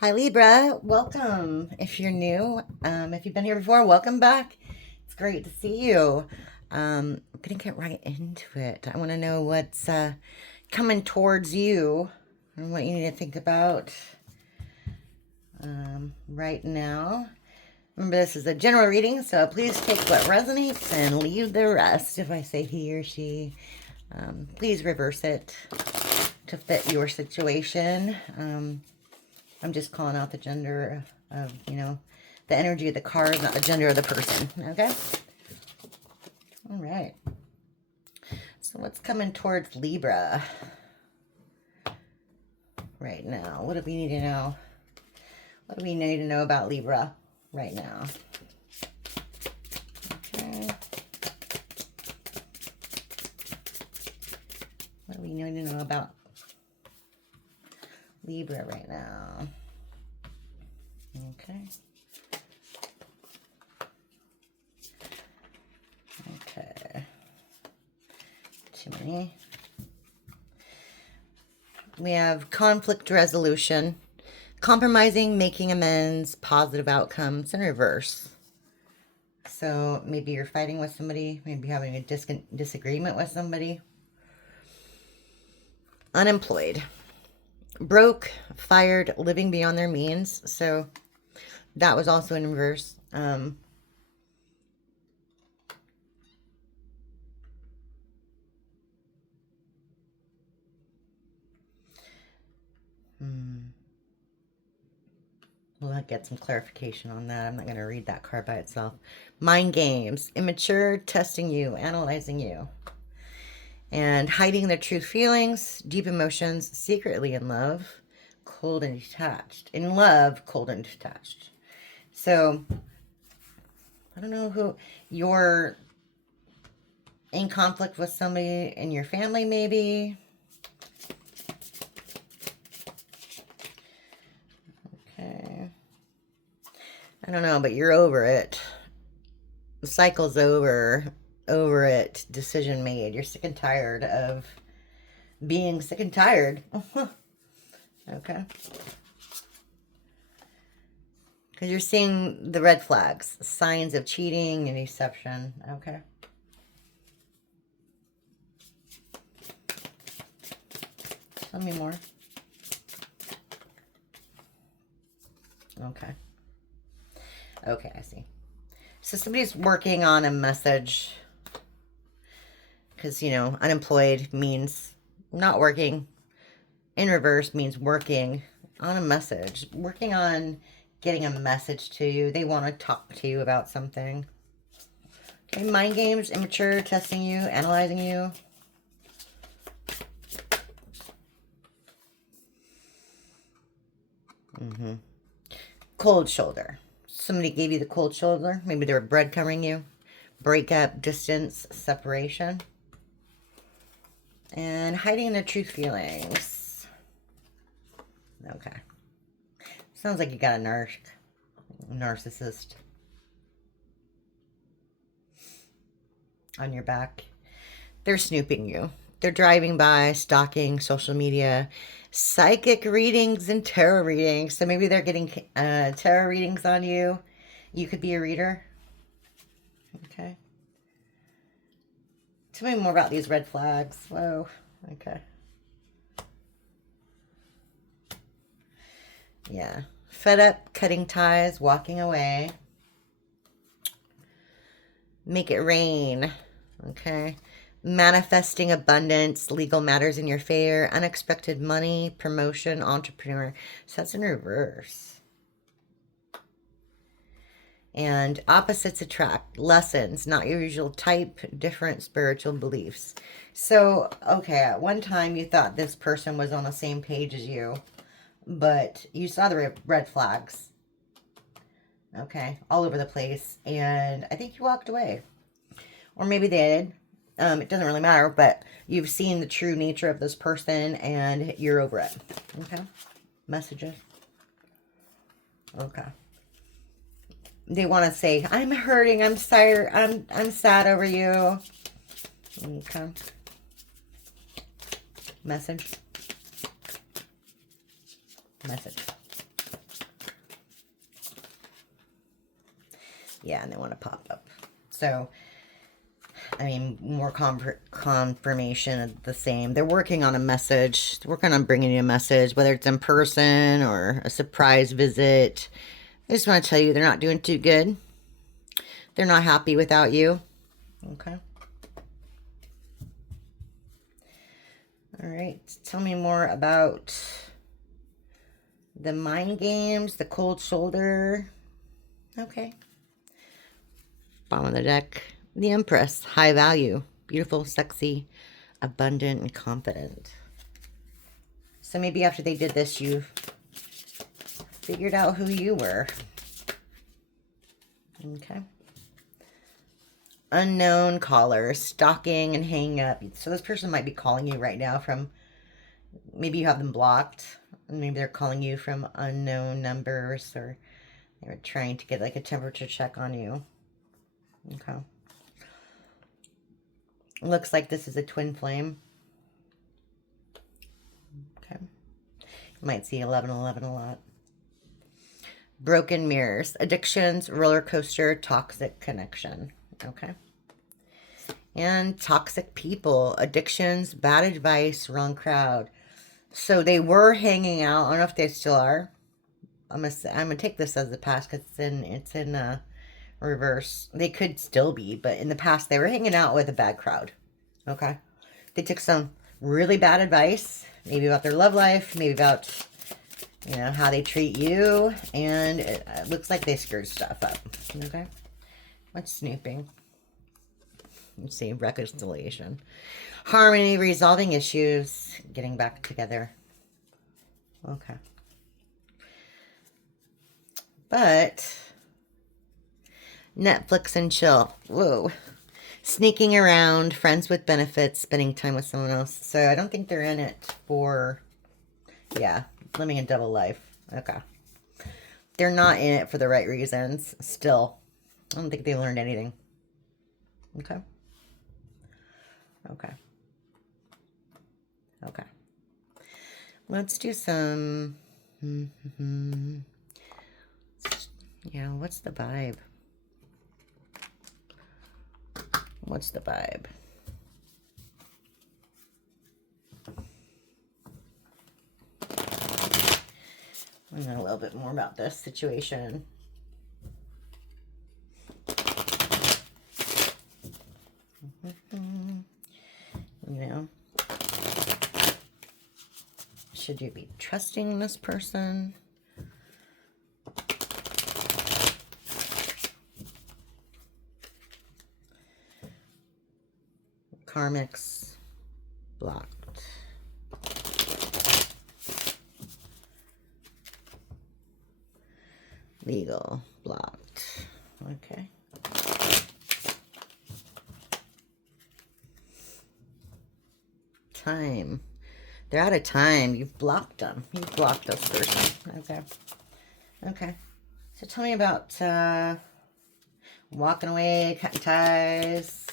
Hi Libra, welcome. If you're new, if you've been here before, welcome back. It's great to see you. I'm gonna get right into it. I want to know what's coming towards you and what you need to think about right now. Remember, this is a general reading, so please take what resonates and leave the rest. If I say he or she, please reverse it to fit your situation. I'm just calling out the gender of, the energy of the card, not the gender of the person. Okay? All right. So what's coming towards Libra right now? What do we need to know? What do we need to know about Libra right now? Okay. What do we need to know about Libra right now? Okay. Okay. Too many. We have conflict resolution, compromising, making amends, positive outcomes, in reverse. So maybe you're fighting with somebody, maybe having a disagreement with somebody. Unemployed. Broke, fired, living beyond their means. So that was also in reverse. We'll get some clarification on that. I'm not going to read that card by itself. Mind games, immature, testing you, analyzing you. And hiding their true feelings, deep emotions, secretly in love, cold and detached. In love, cold and detached. So, I don't know who you're in conflict with somebody in your family, maybe. Okay. I don't know, but you're over it. The cycle's over it. Decision made. You're sick and tired of being sick and tired. Okay. Because you're seeing the red flags, signs of cheating and deception. Okay. Tell me more. Okay. Okay, I see. So somebody's working on a message. Because, unemployed means not working. In reverse means working on a message. Working on getting a message to you. They want to talk to you about something. Okay, mind games, immature, testing you, analyzing you. Cold shoulder. Somebody gave you the cold shoulder. Maybe they were breadcrumbing you. Breakup, distance, separation. And hiding their true feelings. Okay. Sounds like you got a narcissist on your back. They're snooping you. They're driving by, stalking social media, psychic readings and tarot readings. So maybe they're getting tarot readings on you. You could be a reader. Okay. Tell me more about these red flags. Whoa. Okay. Yeah. Fed up, cutting ties, walking away. Make it rain. Okay. Manifesting abundance, legal matters in your favor, unexpected money, promotion, entrepreneur. So that's in reverse. And opposites attract, lessons, not your usual type, different spiritual beliefs. So, okay, at one time you thought this person was on the same page as you, but you saw the red flags. Okay, all over the place. And I think you walked away. Or maybe they did. It doesn't really matter, but you've seen the true nature of this person and you're over it. Okay. Messages. Okay. They want to say, I'm hurting, I'm sorry, I'm sad over you. Okay. Message. Yeah, and they want to pop up. So, I mean, more confirmation of the same. They're working on a message. They're working on bringing you a message, whether it's in person or a surprise visit. I just want to tell you they're not doing too good. They're not happy without you. Okay. All right. Tell me more about the mind games, the cold shoulder. Okay. Bottom of the deck. The Empress. High value. Beautiful, sexy, abundant, and confident. So maybe after they did this, you figured out who you were. Okay. Unknown caller, stalking and hanging up. So this person might be calling you right now from, maybe you have them blocked. And maybe they're calling you from unknown numbers, or they're trying to get like a temperature check on you. Okay. Looks like this is a twin flame. Okay. You might see 1111 a lot. Broken mirrors, addictions, roller coaster, toxic connection. Okay. And toxic people, addictions, bad advice, wrong crowd. So they were hanging out. I don't know if they still are. I'm gonna take this as the past because it's in reverse. They could still be, but in the past they were hanging out with a bad crowd. Okay. They took some really bad advice, maybe about their love life, maybe about, you know, how they treat you, and it looks like they screwed stuff up. Okay. What's snooping? Let's see. Reconciliation. Harmony, resolving issues, getting back together. Okay. But Netflix and chill. Whoa. Sneaking around, friends with benefits, spending time with someone else. So I don't think they're in it for, yeah, living a double life. Okay. They're not in it for the right reasons still. I don't think they learned anything. Okay. Okay. Okay. Let's do some, yeah, what's the vibe? What's the vibe? I know a little bit more about this situation. You know, should you be trusting this person? Karmics blocked. Legal blocked. Okay. Time. They're out of time. You've blocked them. You've blocked this person. Okay. Okay. So tell me about walking away, cutting ties.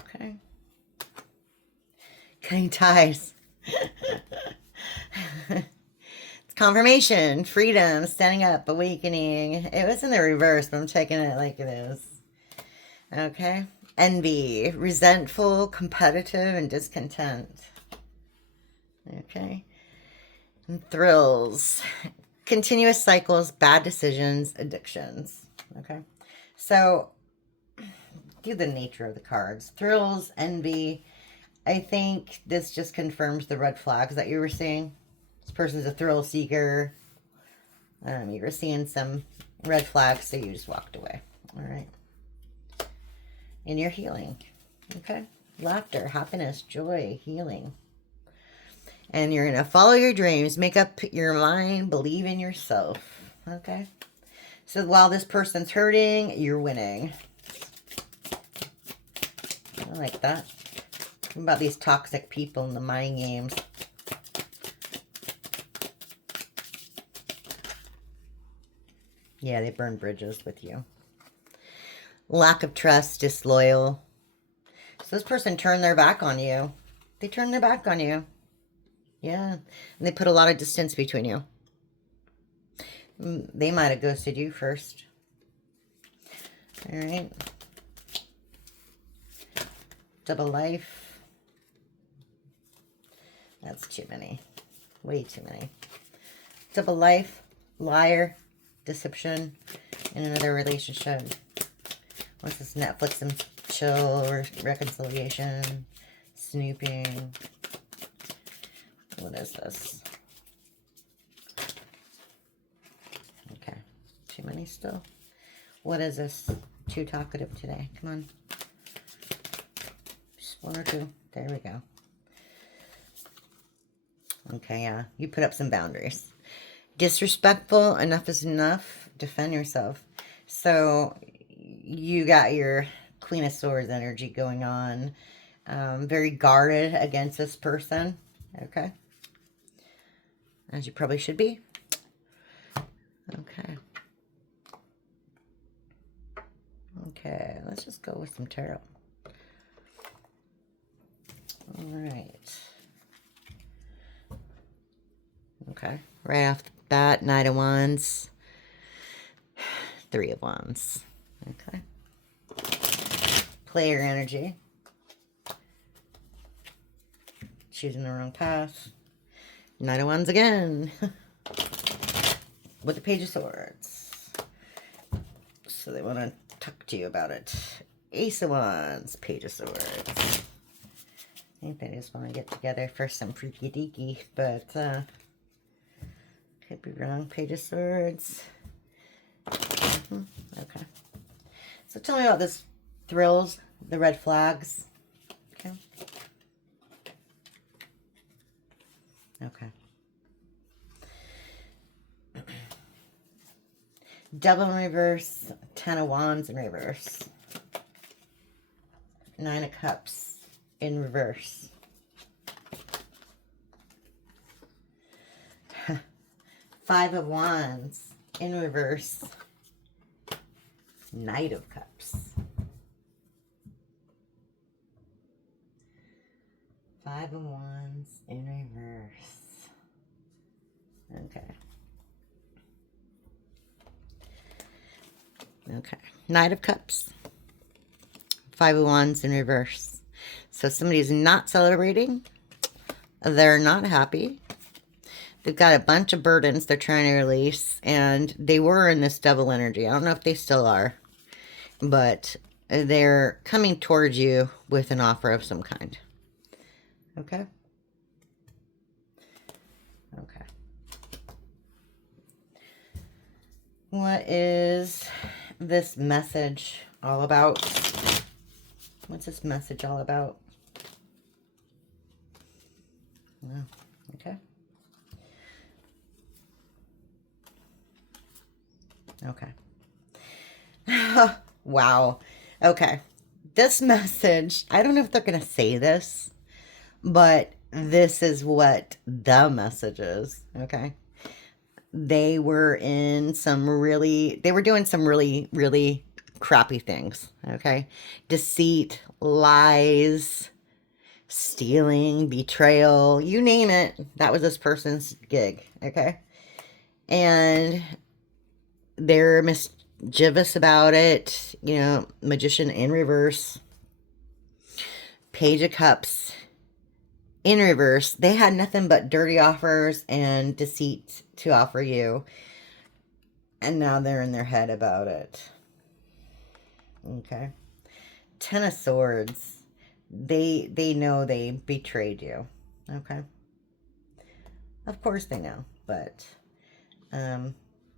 Okay. Cutting ties. It's confirmation, freedom, standing up, awakening. It was in the reverse, but I'm taking it like it is. Okay. Envy, resentful, competitive, and discontent. Okay. And thrills, continuous cycles, bad decisions, addictions. Okay. So, do the nature of the cards. Thrills, envy. I think this just confirms the red flags that you were seeing. This person's a thrill seeker. You were seeing some red flags, so you just walked away. All right. And you're healing. Okay. Laughter, happiness, joy, healing. And you're going to follow your dreams. Make up your mind. Believe in yourself. Okay. So while this person's hurting, you're winning. I like that. What about these toxic people in the mind games? Yeah, they burn bridges with you. Lack of trust, disloyal. So this person turned their back on you. They turned their back on you. Yeah. And they put a lot of distance between you. They might have ghosted you first. All right. Double life. That's too many. Way too many. Double life, liar, deception, in another relationship. What's this? Netflix and chill, or reconciliation, snooping. What is this? Okay. Too many still. What is this? Too talkative today. Come on. Just one or two. There we go. Okay, yeah. You put up some boundaries. Disrespectful. Enough is enough. Defend yourself. So you got your Queen of Swords energy going on. Very guarded against this person. Okay. As you probably should be. Okay. Okay, let's just go with some tarot. All right. Okay, right off the bat, Knight of Wands, Three of Wands. Okay. Player energy. Choosing the wrong path. Knight of Wands again. With the Page of Swords. So they want to talk to you about it. Ace of Wands, Page of Swords. I think they just want to get together for some freaky deaky, but could be wrong. Page of Swords. Okay. So tell me about this thrills, the red flags. Okay. Okay. Devil in reverse, Ten of Wands in reverse. Nine of Cups in reverse. Five of Wands in reverse. Knight of Cups. Five of Wands in reverse. Okay. Okay. Knight of Cups. Five of Wands in reverse. So somebody's not celebrating. They're not happy. They've got a bunch of burdens they're trying to release. And they were in this devil energy. I don't know if they still are. But they're coming towards you with an offer of some kind. Okay? Okay. What is this message all about? What's this message all about? Oh, okay. Okay. Wow. Okay. This message, I don't know if they're going to say this, but this is what the message is. Okay. They were in some really, they were doing some really, really crappy things. Okay. Deceit, lies, stealing, betrayal, you name it. That was this person's gig. Okay. And they're mischievous about it. You know, Magician in reverse. Page of Cups in reverse. They had nothing but dirty offers and deceit to offer you. And now they're in their head about it. Okay. Ten of Swords. They know they betrayed you. Okay. Of course they know. But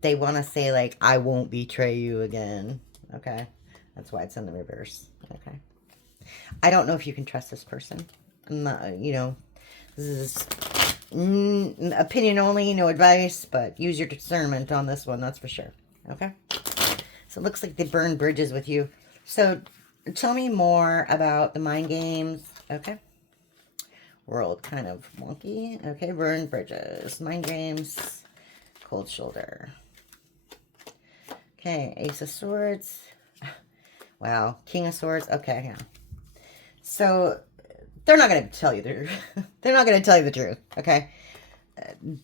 they want to say, like, I won't betray you again. Okay. That's why it's in the reverse. Okay. I don't know if you can trust this person. I'm not, you know, this is opinion only, no advice, but use your discernment on this one, that's for sure. Okay? So it looks like they burned bridges with you. So tell me more about the mind games. Okay? World kind of wonky. Okay, burned bridges. Mind games. Cold shoulder. Okay, Ace of Swords. Wow, King of Swords. Okay, yeah. So they're not going to tell you the truth. They're not going to tell you the truth, okay?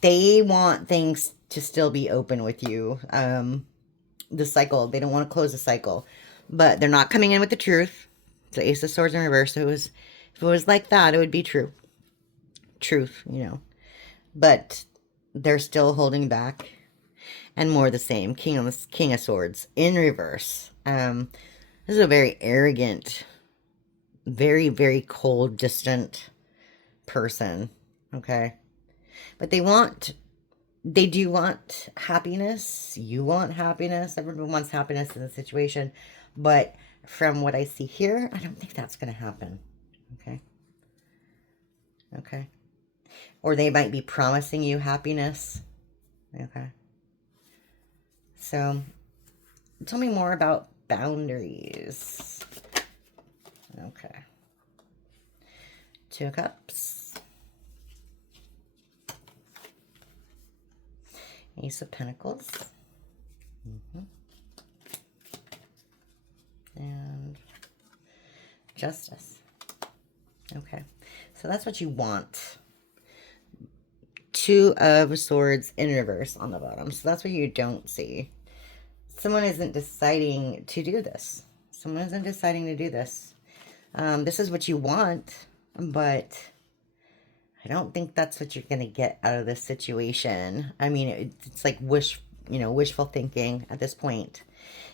They want things to still be open with you. The cycle, they don't want to close the cycle, but they're not coming in with the truth. It's the Ace of Swords in reverse. So if it was like that, it would be truth, you know, but they're still holding back. And more of the same. King of Swords in reverse. This is a very arrogant, very, very cold, distant person. Okay. But they do want happiness. You want happiness. Everyone wants happiness in the situation. But from what I see here, I don't think that's going to happen. Okay. Okay. Or they might be promising you happiness. Okay. So, tell me more about boundaries. Okay. 2 of Cups. Ace of Pentacles. And Justice. Okay. So that's what you want. 2 of Swords in reverse on the bottom. So that's what you don't see. Someone isn't deciding to do this. Someone isn't deciding to do this. This is what you want, but I don't think that's what you're going to get out of this situation. I mean, it's like wishful thinking at this point.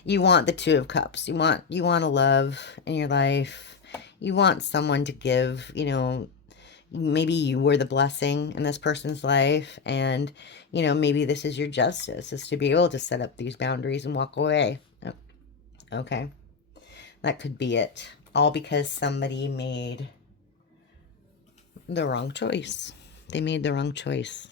You want the 2 of Cups. You want a love in your life. You want someone to give, you know, maybe you were the blessing in this person's life, and, you know, maybe this is your justice, is to be able to set up these boundaries and walk away. Okay. That could be it. All because somebody made the wrong choice. They made the wrong choice.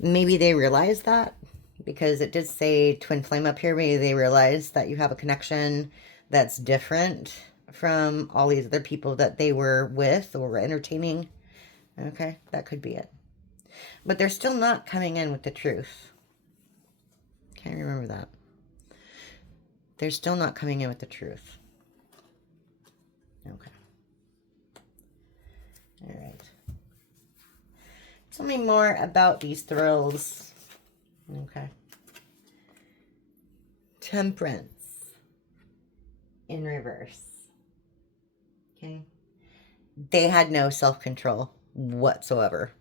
Maybe they realized that, because it did say twin flame up here. Maybe they realized that you have a connection that's different from all these other people that they were with or were entertaining. Okay, that could be it. But they're still not coming in with the truth. Can't remember that. They're still not coming in with the truth. Okay. All right. Tell me more about these thrills. Okay. Temperance in reverse. Okay. They had no self-control whatsoever.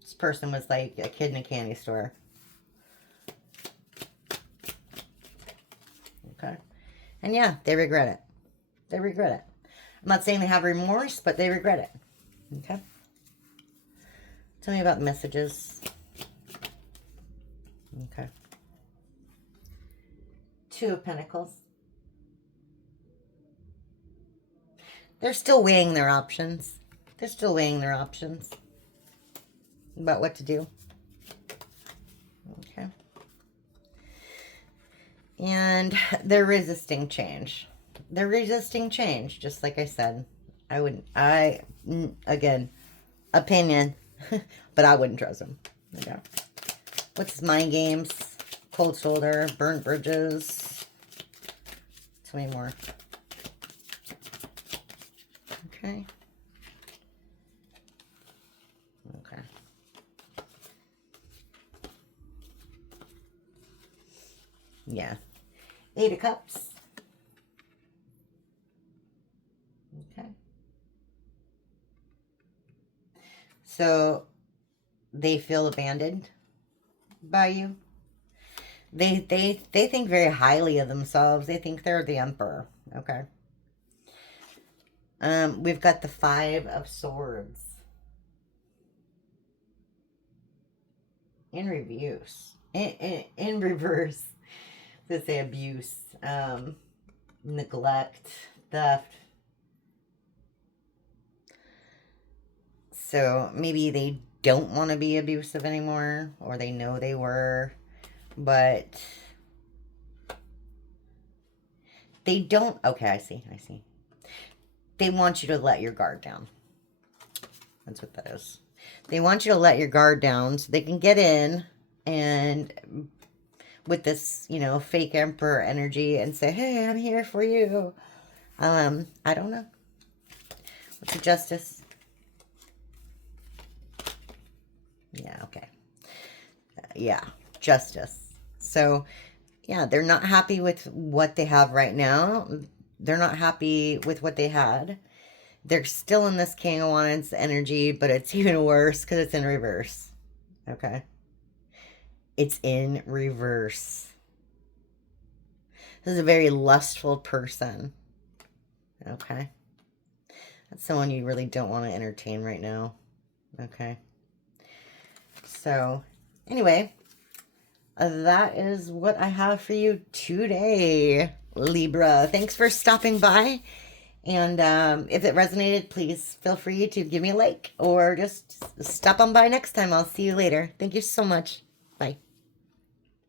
This person was like a kid in a candy store. Okay. And yeah, they regret it. They regret it. I'm not saying they have remorse, but they regret it. Okay. Tell me about messages. Okay. 2 of Pentacles. They're still weighing their options. They're still weighing their options about what to do. Okay. And they're resisting change. They're resisting change, just like I said. Again, opinion, but I wouldn't trust them. Okay. What's mind games? Cold shoulder, burnt bridges. Tell me more. Okay. Okay. Yeah. 8 of Cups. Okay. So they feel abandoned by you. They think very highly of themselves. They think they're the emperor. Okay. We've got the 5 of Swords in reverse. In reverse. Let's say abuse, neglect, theft. So maybe they don't want to be abusive anymore, or they know they were, but they don't. Okay, I see. They want you to let your guard down. That's what that is. They want you to let your guard down so they can get in and with this, you know, fake emperor energy and say, hey, I'm here for you. I don't know. What's the Justice? Yeah, justice. So, yeah, they're not happy with what they have right now. They're not happy with what they had. They're still in this King of Wands energy, but it's even worse because it's in reverse. Okay? It's in reverse. This is a very lustful person. Okay? That's someone you really don't want to entertain right now. Okay? So, anyway, that is what I have for you today, Libra. Thanks for stopping by. And if it resonated, please feel free to give me a like or just stop on by next time. I'll see you later. Thank you so much. Bye.